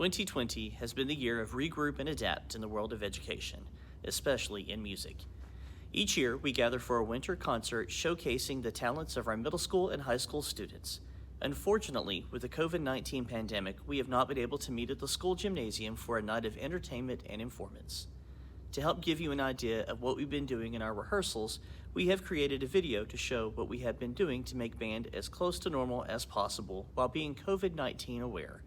2020 has been the year of regroup and adapt in the world of education, especially in music. Each year, we gather for a winter concert showcasing the talents of our middle school and high school students. Unfortunately, with the COVID-19 pandemic, we have not been able to meet at the school gymnasium for a night of entertainment and informants. To help give you an idea of what we've been doing in our rehearsals, we have created a video to show what we have been doing to make band as close to normal as possible while being COVID-19 aware.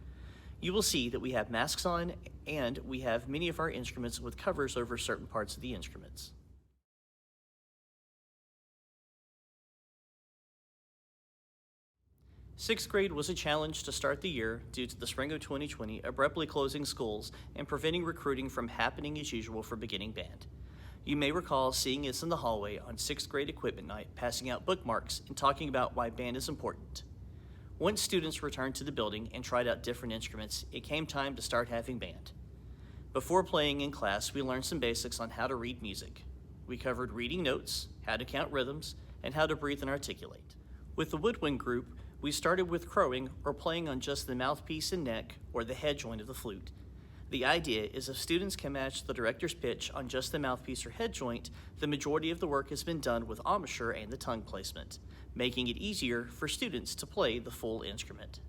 You will see that we have masks on and we have many of our instruments with covers over certain parts of the instruments. Sixth grade was a challenge to start the year due to the spring of 2020 abruptly closing schools and preventing recruiting from happening as usual for beginning band. You may recall seeing us in the hallway on sixth grade equipment night, passing out bookmarks and talking about why band is important. Once students returned to the building and tried out different instruments, it came time to start having band. Before playing in class, we learned some basics on how to read music. We covered reading notes, how to count rhythms, and how to breathe and articulate. With the woodwind group, we started with crowing or playing on just the mouthpiece and neck or the head joint of the flute. The idea is if students can match the director's pitch on just the mouthpiece or head joint, the majority of the work has been done with embouchure and the tongue placement, making it easier for students to play the full instrument.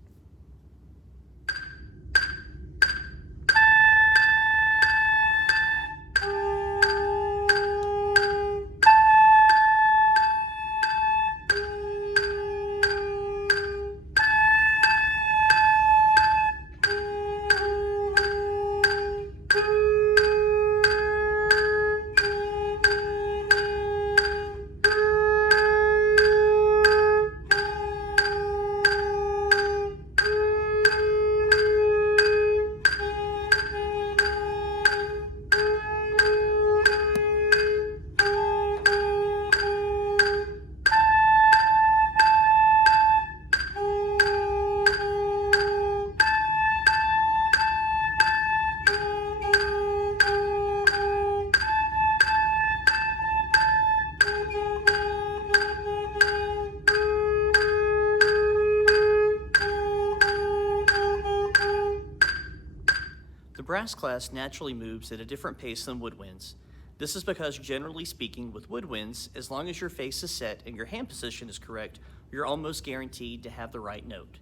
The brass class naturally moves at a different pace than woodwinds. This is because, generally speaking, with woodwinds, as long as your face is set and your hand position is correct, you're almost guaranteed to have the right note.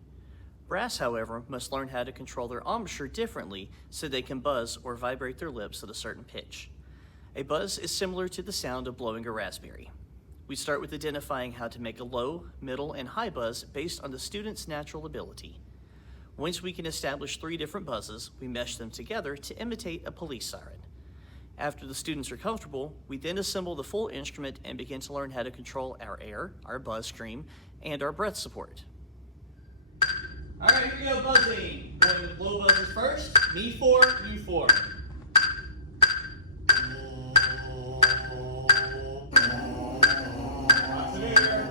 Brass, however, must learn how to control their embouchure differently so they can buzz or vibrate their lips at a certain pitch. A buzz is similar to the sound of blowing a raspberry. We start with identifying how to make a low, middle, and high buzz based on the student's natural ability. Once we can establish 3 different buzzes, we mesh them together to imitate a police siren. After the students are comfortable, we then assemble the full instrument and begin to learn how to control our air, our buzz stream, and our breath support. All right, here we go, buzzing. Going with low buzzes first. Me 4, you 4. Lots of air.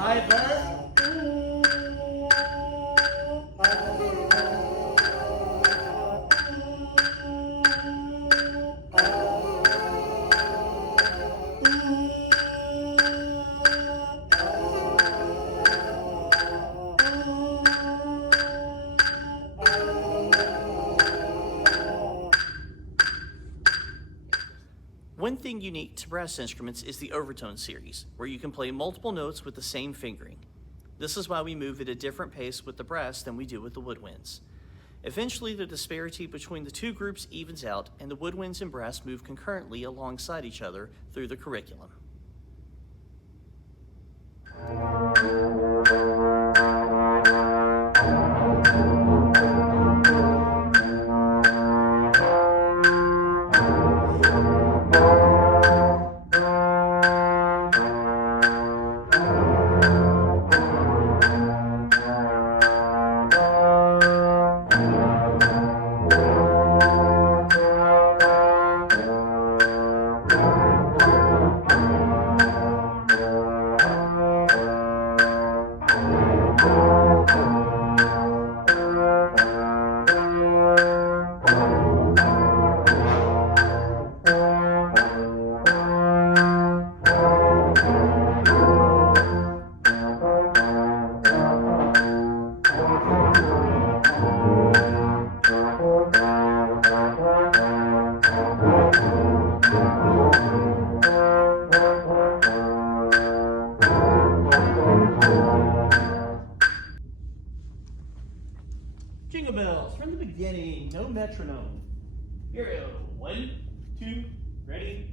High buzz. One thing unique to brass instruments is the overtone series, where you can play multiple notes with the same fingering. This is why we move at a different pace with the brass than we do with the woodwinds. Eventually, the disparity between the two groups evens out, and the woodwinds and brass move concurrently alongside each other through the curriculum. 1, 2, ready.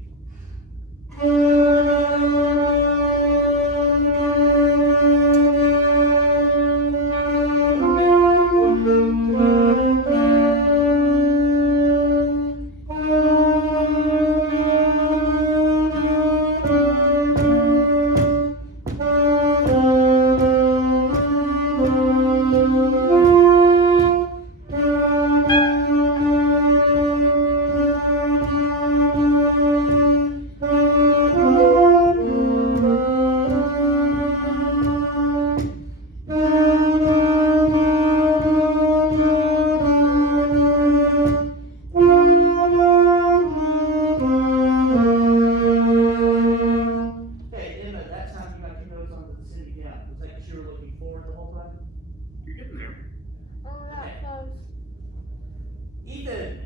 Ethan,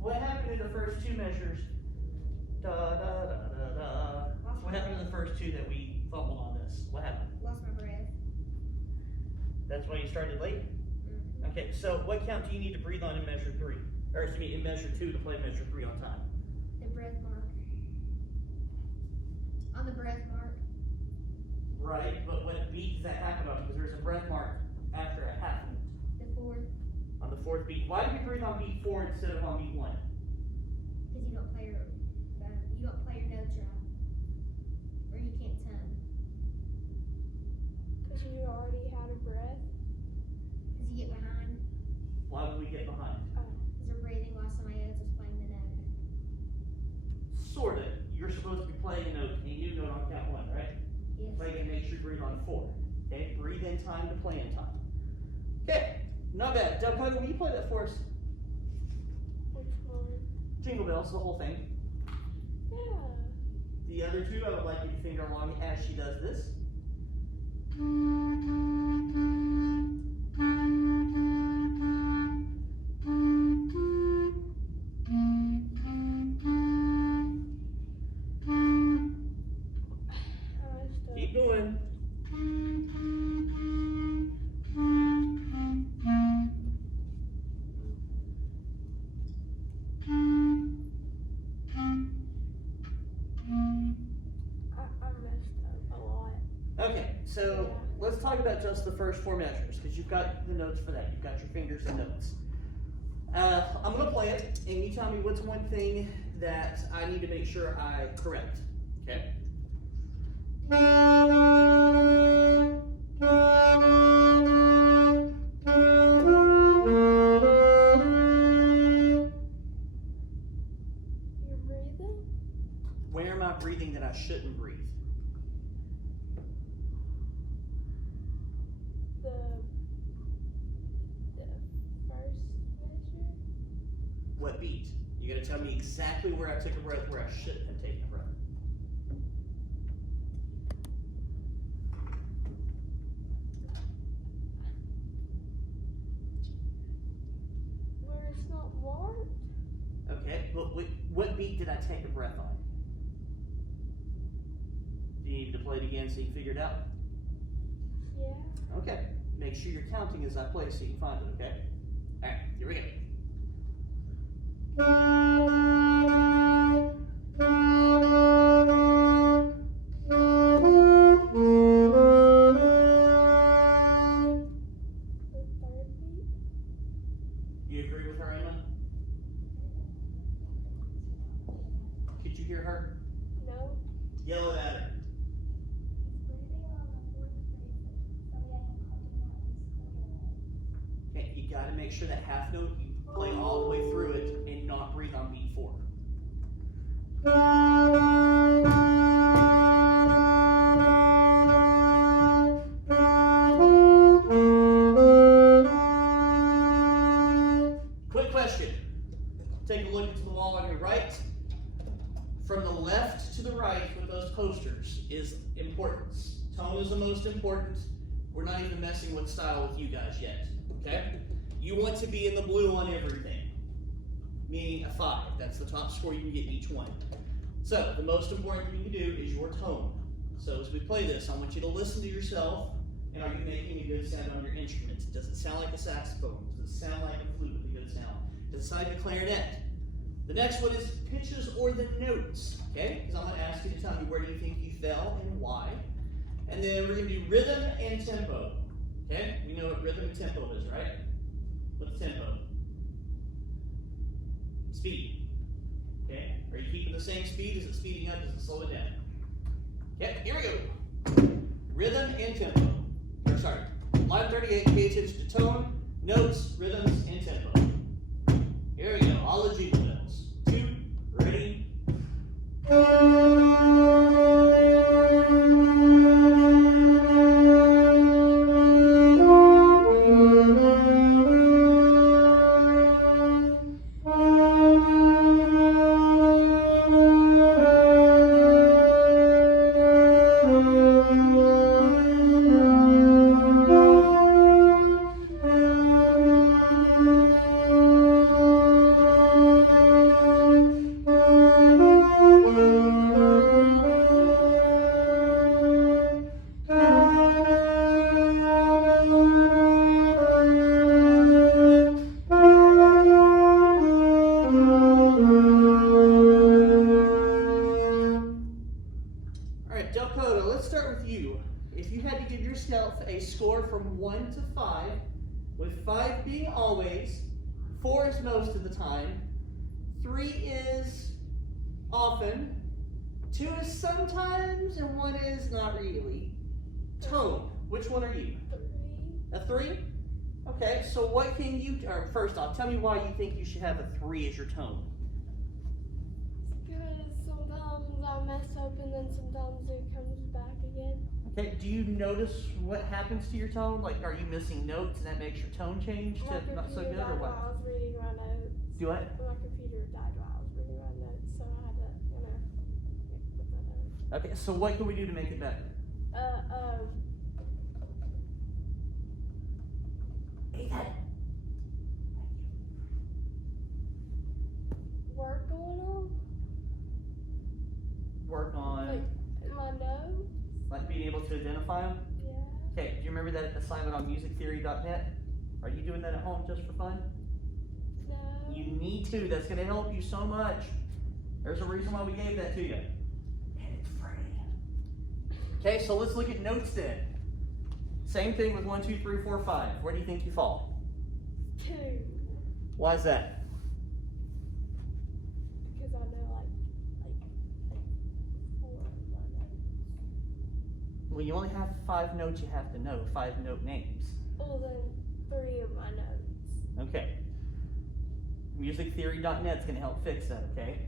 what happened in the first two measures? Da da da da da. What happened in the first two that we fumbled on this? What happened? Lost my breath. That's why you started late? Mm-hmm. Okay, so what count do you need to breathe on in measure 3? Or excuse me, in measure 2 to play measure 3 on time? The breath mark. On the breath mark. Right, but what beat does that happen on? Because there's a breath mark after a half note. The fourth. On the 4th beat. Why do we breathe on beat 4 instead of on beat 1? Because you don't play your notes right. Or you can't tone. Because you already had a breath. Because you get behind. Why would we get behind? Because they're breathing while somebody else is playing the note. Sort of. You're supposed to be playing a note, a new note on count 1, right? Yes. Play and make sure you breathe on 4. Okay, breathe in time to play in time. Okay, not bad. Dakota, will you play that for us? Which one? Jingle bells, the whole thing. Yeah. The other two, I would like you to finger along as she does this. Keep going. I messed up a lot. Okay, so let's talk about just the first 4 measures, because you've got the notes for that. You've got your fingers and notes. I'm going to play it, and you tell me what's one thing that I need to make sure I correct. Okay? You're breathing? Where am I breathing that I shouldn't breathe? The first measure? What beat? You got to tell me exactly where I took a breath, where I shouldn't have taken a breath. Where it's not marked? Okay, but what beat did I take a breath on? Do you need to play it again so you can figure it out? Yeah. Okay, make sure you're counting as I play so you can find it, okay? Alright, here we go. The third beat? You agree with her, Emma? Could you hear her? No. Yell it at her. Breathing on the fourth beat. So yeah, I'm hoping that was clear. Okay, you gotta make sure that half note, you play all the way through it and not breathe on beat 4. Quick question. Take a look into the wall on your right. From the left to the right with those posters is importance. Tone is the most important. We're not even messing with style with you guys yet, okay? You want to be in the blue on everything, meaning a 5. That's the top score you can get in each one. So the most important thing you can do is your tone. So as we play this, I want you to listen to yourself, and are you making a good sound on your instruments? Does it sound like a saxophone? Does it sound like a flute with a good sound? Does it sound like a clarinet? The next one is pitches or the notes, okay? Because I'm going to ask you to tell me where do you think you fell and why. And then we're going to do rhythm and tempo, okay? We know what rhythm and tempo is, right? What's tempo? Speed, okay? Are you keeping the same speed? Is it speeding up? Is it slowing down? Okay, here we go. Rhythm and tempo. Or sorry, line 38, pay attention to tone, notes, rhythms, and tempo. Here we go, all the jingle bells. 2, ready. A score from 1 to 5, with 5 being always, 4 is most of the time, 3 is often, 2 is sometimes, and 1 is not really. Tone, which one are you? 3. A 3? Okay, so what can you, or first off, tell me why you think you should have a 3 as your tone. Because sometimes I mess up and then sometimes it comes back again. Okay, do you notice what happens to your tone? Like, are you missing notes and that makes your tone change My to not so computer good, or died while I what? was reading my notes. Do what? My computer died while I was reading my notes, so I had to, put that out. Okay, so what can we do to make it better? Work on them. Work on, Like, my notes. like being able to identify them? Yeah. Okay, do you remember that assignment on musictheory.net? Are you doing that at home just for fun? No. You need to, that's gonna help you so much. There's a reason why we gave that to you. And it's free. Okay, so let's look at notes then. Same thing with 1, 2, 3, 4, 5. Where do you think you fall? 2. Why is that? Because I know like 4 of my notes. Well, you only have 5 notes you have to know, 5 note names. Well, then 3 of my notes. Okay. Musictheory.net is going to help fix that, okay?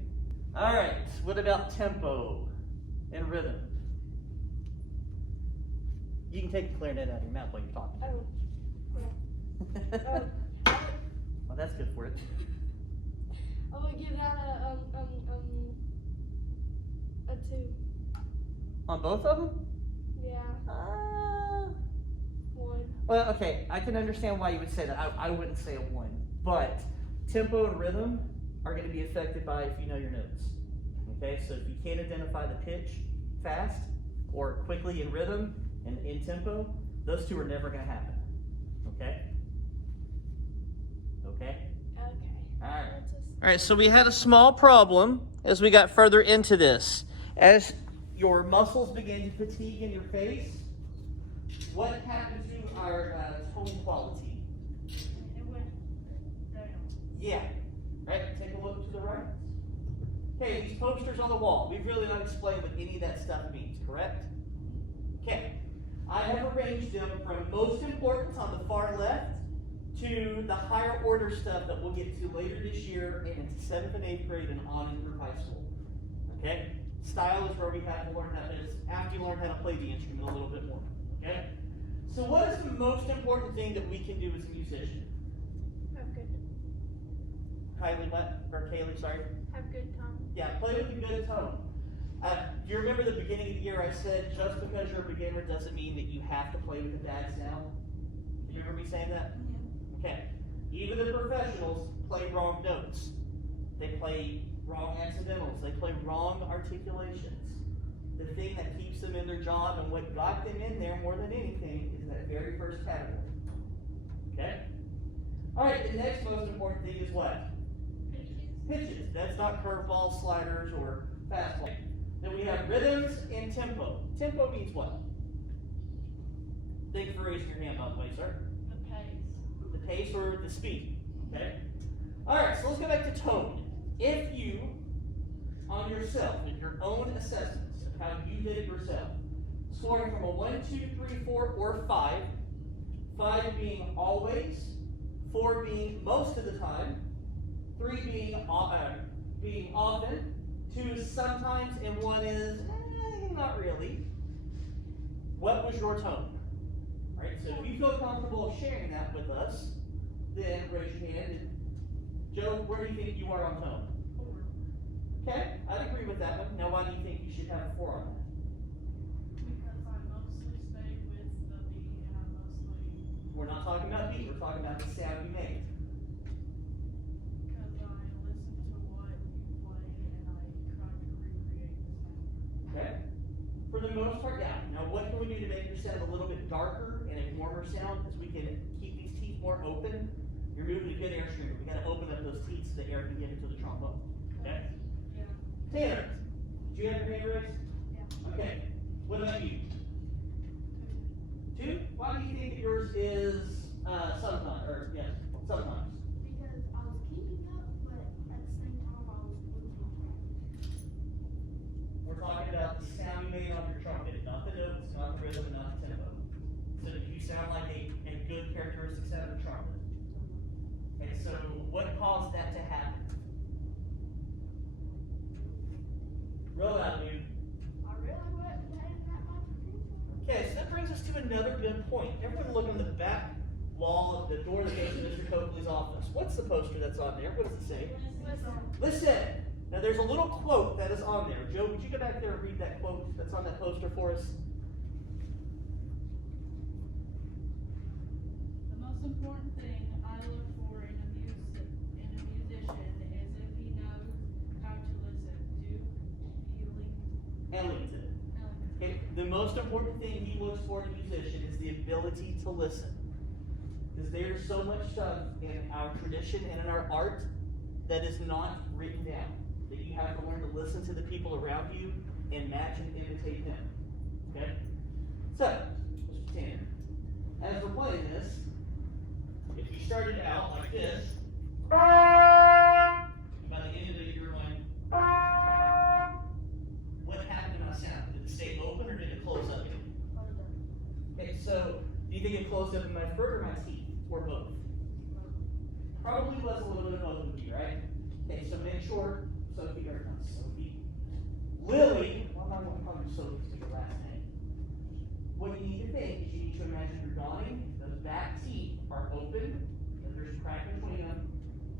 All right, what about tempo and rhythm? You can take the clarinet out of your mouth while you're talking. Oh. Yeah. Well, that's good for it. I'm gonna give that a 2. On both of them? Yeah. 1. Well, okay, I can understand why you would say that. I wouldn't say a 1. But tempo and rhythm are going to be affected by if you know your notes. Okay, so if you can't identify the pitch fast or quickly in rhythm and in tempo, those two are never going to happen. Okay? Okay? Okay. All right. Let's just- All right, so we had a small problem as we got further into this. As your muscles begin to fatigue in your face, what happened to our tone quality? It went down. Yeah. Right, take a look to the right. Okay, these posters on the wall, we've really not explained what any of that stuff means, correct? Okay, I have arranged them from most important on the far left to the higher order stuff that we'll get to later this year and into 7th and 8th grade and on through high school. Okay? Style is where we have to learn how to, after you learn how to play the instrument a little bit more. Okay? So what is the most important thing that we can do as a musician? Have good. Kylie, what? Or Kaylee, sorry. Have good time. Yeah, play with a good tone. Do you remember the beginning of the year I said just because you're a beginner doesn't mean that you have to play with the bad sound? Do you remember me saying that? Okay. Even the professionals play wrong notes. They play wrong accidentals. They play wrong articulations. The thing that keeps them in their job and what got them in there more than anything is that very first category. Okay? All right, the next most important thing is what? pitches. That's not curveballs, sliders, or fastball. Then we have rhythms and tempo. Tempo means what? Thanks for raising your hand, by the way, sir. The pace. The pace or the speed. Okay? Alright, so let's go back to tone. If you, on yourself, in your own assessments of how you did it yourself, scoring from a 1, 2, 3, 4, or 5, 5 being always, 4 being most of the time, 3 being often, 2 is sometimes, and 1 is not really. What was your tone? Right, so if you feel comfortable sharing that with us, then raise your hand. Joe, where do you think you are on tone? 4. Okay, I'd agree with that one. Now, why do you think you should have a 4 on that? Because I mostly stay with the beat and I mostly. We're not talking about beat, we're talking about the sound you made. Because I listen to what you play and I try to recreate the sound. Okay? For the most part, yeah. Now, what can we do to make your sound a little bit darker and a warmer sound? Because we can keep these teeth more open. You're moving a good air stream. We got to open up those teeth so the air can get into the trombone. Okay? Yeah. Tanner, did you have your hand raised? Yeah. Okay. What about you? 2? Why do you think that yours is sometimes, or yes, sometimes? Because I was keeping up, but at the same time I was losing track. We're talking about the sound you made on your trumpet, not the notes, not the rhythm, and not the tempo. So that you sound like a good characteristic sound of a trumpet. Okay, so what caused that to happen? Roll out, dude. I really wasn't paying that much attention. Okay, so that brings us to another good point. Everyone look on the back wall of the door that goes to Mr. Coakley's office. What's the poster that's on there? What does it say? Listen. Now there's a little quote that is on there. Joe, would you go back there and read that quote that's on that poster for us? The most important thing I look for in a musician is if he knows how to listen to Ellington. Okay, the most important thing he looks for in a musician is the ability to listen. Because there's so much stuff in our tradition and in our art that is not written down. That you have to learn to listen to the people around you and match and imitate them. Okay? So, Mr. Tanner, as we're playing this, if you started out like this, by the end of it you're going, what happened to my sound? Did it stay open or did it close up again? Okay, so do you think it closed up in my throat or my teeth? Or both? Probably was a little bit of both with you, right? Okay, so make sure Sophie, or not Sophie, Lily, why am I going to call you Sophie to your last name? What you need to think is you need to imagine you're yawning, those back teeth are open, and there's a crack between them,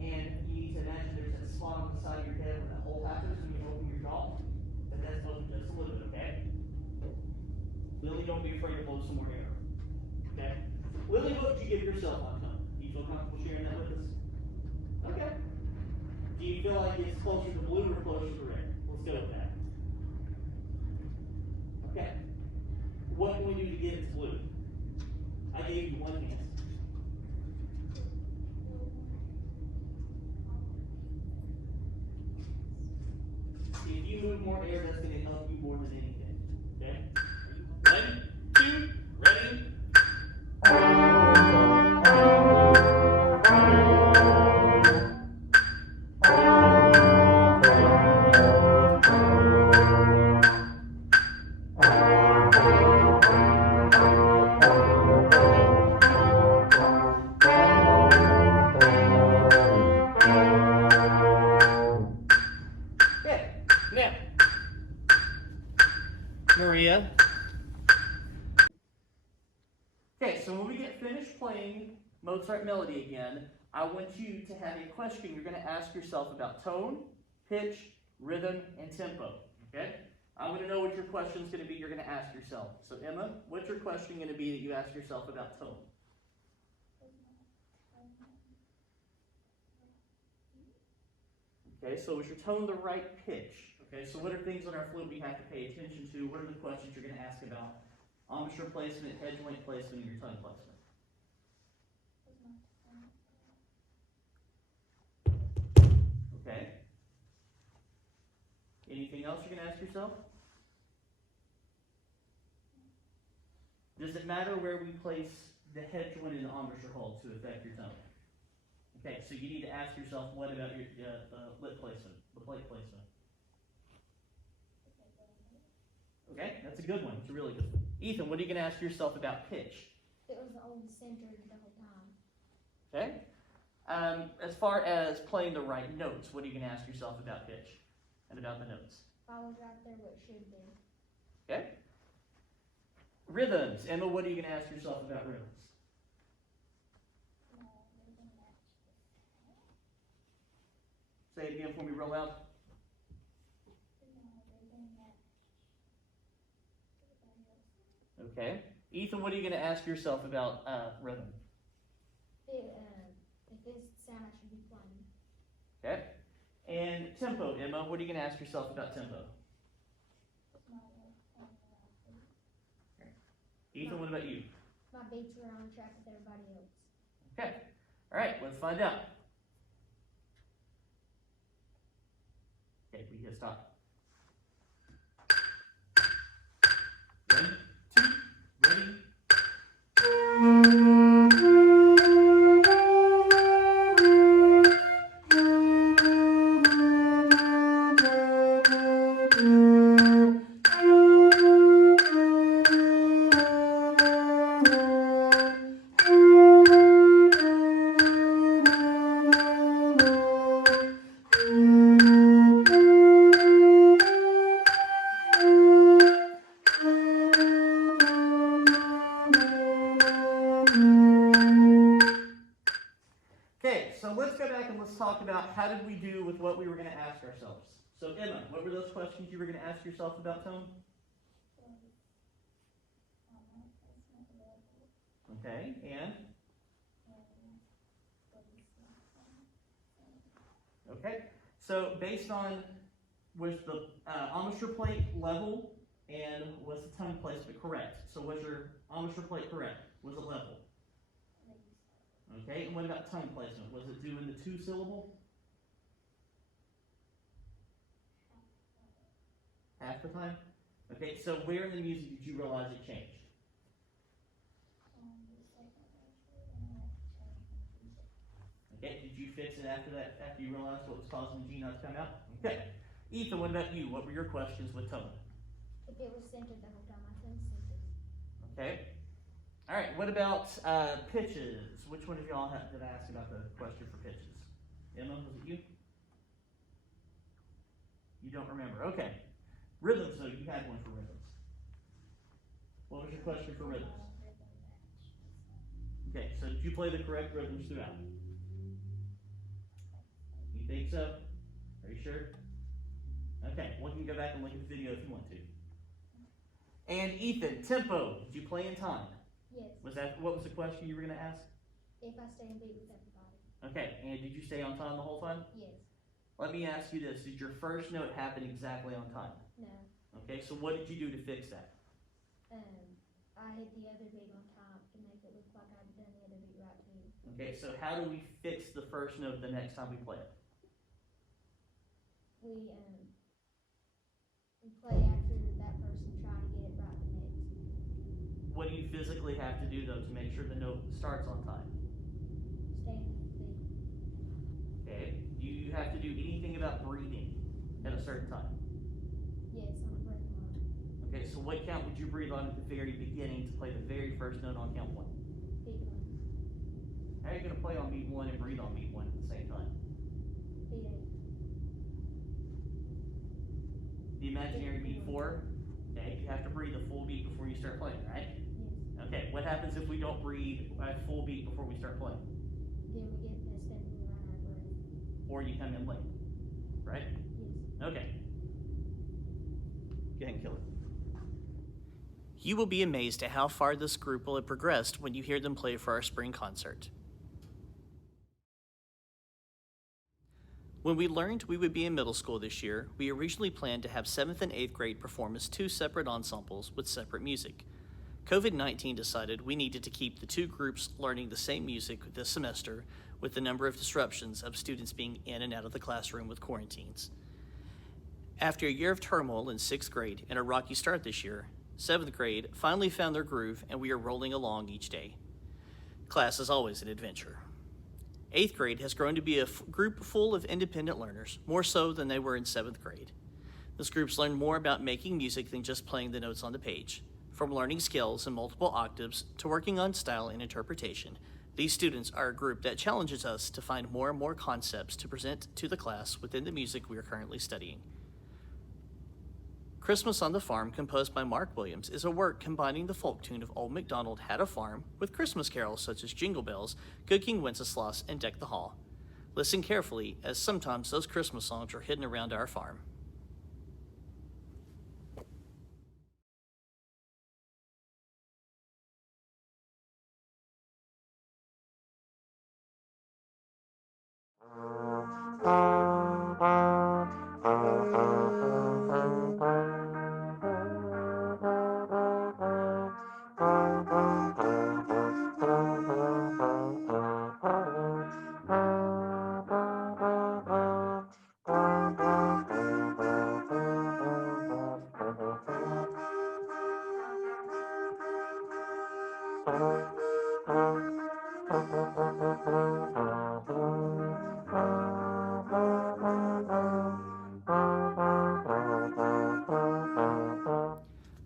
and you need to imagine there's that spot on the side of your head where that hole happens when you open your jaw, and that's open just a little bit, okay? Lily, don't be afraid to blow some more air, okay? Lily, what would you give yourself on tone? Do you feel comfortable sharing that with us? Okay. Do you feel like it's closer to blue or closer to red? Let's go with that. Okay. What can we do to get it to blue? I gave you one hint. If you move more air, that's going to help you more than anything. Okay? Ready? 2, ready? Now, Maria. Okay, so when we get finished playing Mozart Melody again, I want you to have a question you're going to ask yourself about tone, pitch, rhythm, and tempo. Okay? I'm going to know what your question is going to be you're going to ask yourself. So Emma, what's your question going to be that you ask yourself about tone? Okay, so is your tone the right pitch? Okay, so what are things on our flute we have to pay attention to? What are the questions you're going to ask about embouchure placement, head joint placement, and your tongue placement? Okay. Anything else you're going to ask yourself? Does it matter where we place the head joint in the embouchure hole to affect your tone? Okay, so you need to ask yourself, what about your lip placement, the plate placement? Okay, that's a good one. It's a really good one. Ethan, what are you going to ask yourself about pitch? It was on centered the whole time. Okay. As far as playing the right notes, what are you going to ask yourself about pitch and about the notes? If I was right there, what should be. Okay. Rhythms. Emma, what are you going to ask yourself about rhythms? Say it again for me real loud. Okay. Ethan, what are you going to ask yourself about rhythm? If this sound I should be playing. Okay. And tempo, Emma, what are you going to ask yourself about tempo? Ethan, what about you? My beats were on track with everybody else. Okay. All right, let's find out. Okay, we hit stop. 1, 2, ready. Okay, so let's go back and let's talk about how did we do with what we were going to ask ourselves. So Emma, what were those questions you were going to ask yourself about tone? Okay, and? Okay, so based on was the embouchure plate level and was the tongue placement correct? So was your embouchure plate correct? Was it level? Okay, and what about tongue placement? Was it doing the 2-syllable? Half the time? Okay, so where in the music did you realize it changed? Okay, did you fix it after that, after you realized what was causing the G not to come out? Okay. Ethan, what about you? What were your questions with tone? If it was centered the whole time, I couldn't centered. Okay. All right, what about pitches? Which one of y'all did I ask about the question for pitches? Emma, was it you? You don't remember. Okay. Rhythms, though, you had one for rhythms. What was your question for rhythms? Okay, so did you play the correct rhythms throughout? You think so? Are you sure? Okay, well, you can go back and look at the video if you want to. And Ethan, tempo, did you play in time? Yes. What was the question you were going to ask? If I stay in beat with everybody. Okay, and did you stay on time the whole time? Yes. Let me ask you this, did your first note happen exactly on time? No. Okay, so what did you do to fix that? I hit the other beat on top to make it look like I'd done the other beat right too. Okay, so how do we fix the first note the next time we play it? We play after that person trying to get it right the next. What do you physically have to do, though, to make sure the note starts on time? Stay in the beat. Okay, do you have to do anything about breathing at a certain time? Yes, on a breath mark. Okay, so what count would you breathe on at the very beginning to play the very first note on count 1? Beat 1. How are you going to play on beat 1 and breathe on beat 1 at the same time? Beat 8. The imaginary beat 4, okay, you have to breathe a full beat before you start playing, right? Yes. Okay, what happens if we don't breathe a full beat before we start playing? Then we get messed up and we run out of breath. Or you come in late, right? Yes. Okay. Go ahead and kill it. You will be amazed at how far this group will have progressed when you hear them play for our spring concert. When we learned we would be in middle school this year, we originally planned to have 7th and 8th grade perform as 2 separate ensembles with separate music. COVID-19 decided we needed to keep the 2 groups learning the same music this semester with the number of disruptions of students being in and out of the classroom with quarantines. After a year of turmoil in 6th grade and a rocky start this year, 7th grade finally found their groove and we are rolling along each day. Class is always an adventure. 8th grade has grown to be a group full of independent learners, more so than they were in 7th grade. This group's learned more about making music than just playing the notes on the page. From learning scales in multiple octaves to working on style and interpretation, these students are a group that challenges us to find more and more concepts to present to the class within the music we are currently studying. Christmas on the Farm, composed by Mark Williams, is a work combining the folk tune of Old MacDonald Had a Farm with Christmas carols such as Jingle Bells, Good King Wenceslas, and Deck the Hall. Listen carefully, as sometimes those Christmas songs are hidden around our farm.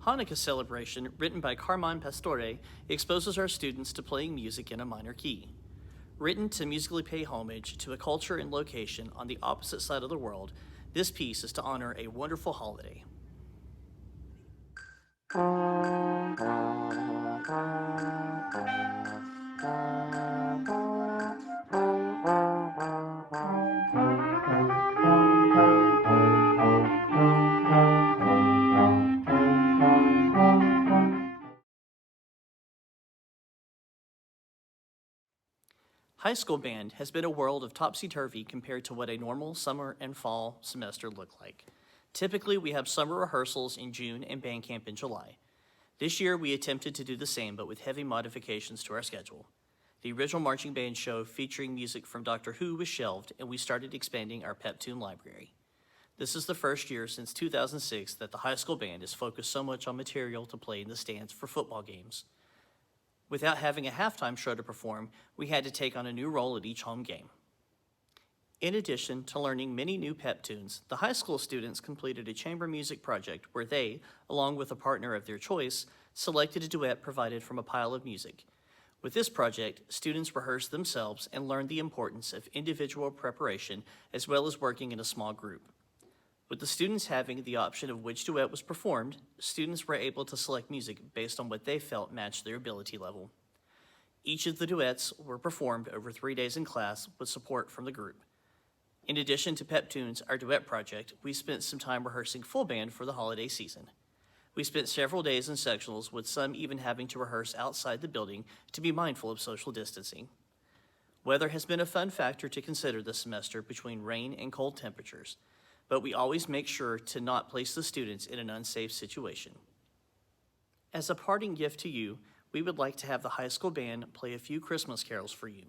Hanukkah Celebration, written by Carmine Pastore, exposes our students to playing music in a minor key. Written to musically pay homage to a culture and location on the opposite side of the world, this piece is to honor a wonderful holiday. High school band has been a world of topsy-turvy compared to what a normal summer and fall semester look like. Typically, we have summer rehearsals in June and band camp in July. This year, we attempted to do the same, but with heavy modifications to our schedule. The original marching band show featuring music from Doctor Who was shelved, and we started expanding our pep tune library. This is the first year since 2006 that the high school band is focused so much on material to play in the stands for football games. Without having a halftime show to perform, we had to take on a new role at each home game. In addition to learning many new pep tunes, the high school students completed a chamber music project where they, along with a partner of their choice, selected a duet provided from a pile of music. With this project, students rehearsed themselves and learned the importance of individual preparation as well as working in a small group. With the students having the option of which duet was performed, students were able to select music based on what they felt matched their ability level. Each of the duets were performed over 3 days in class with support from the group. In addition to Pep Tunes, our duet project, we spent some time rehearsing full band for the holiday season. We spent several days in sectionals, with some even having to rehearse outside the building to be mindful of social distancing. Weather has been a fun factor to consider this semester between rain and cold temperatures, but we always make sure to not place the students in an unsafe situation. As a parting gift to you, we would like to have the high school band play a few Christmas carols for you.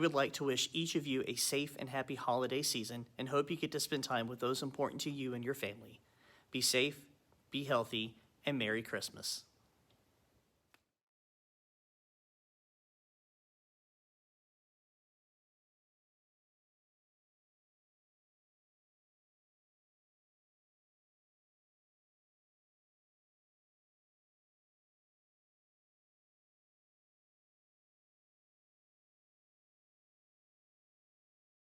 would like to wish each of you a safe and happy holiday season and hope you get to spend time with those important to you and your family. Be safe, be healthy, and Merry Christmas.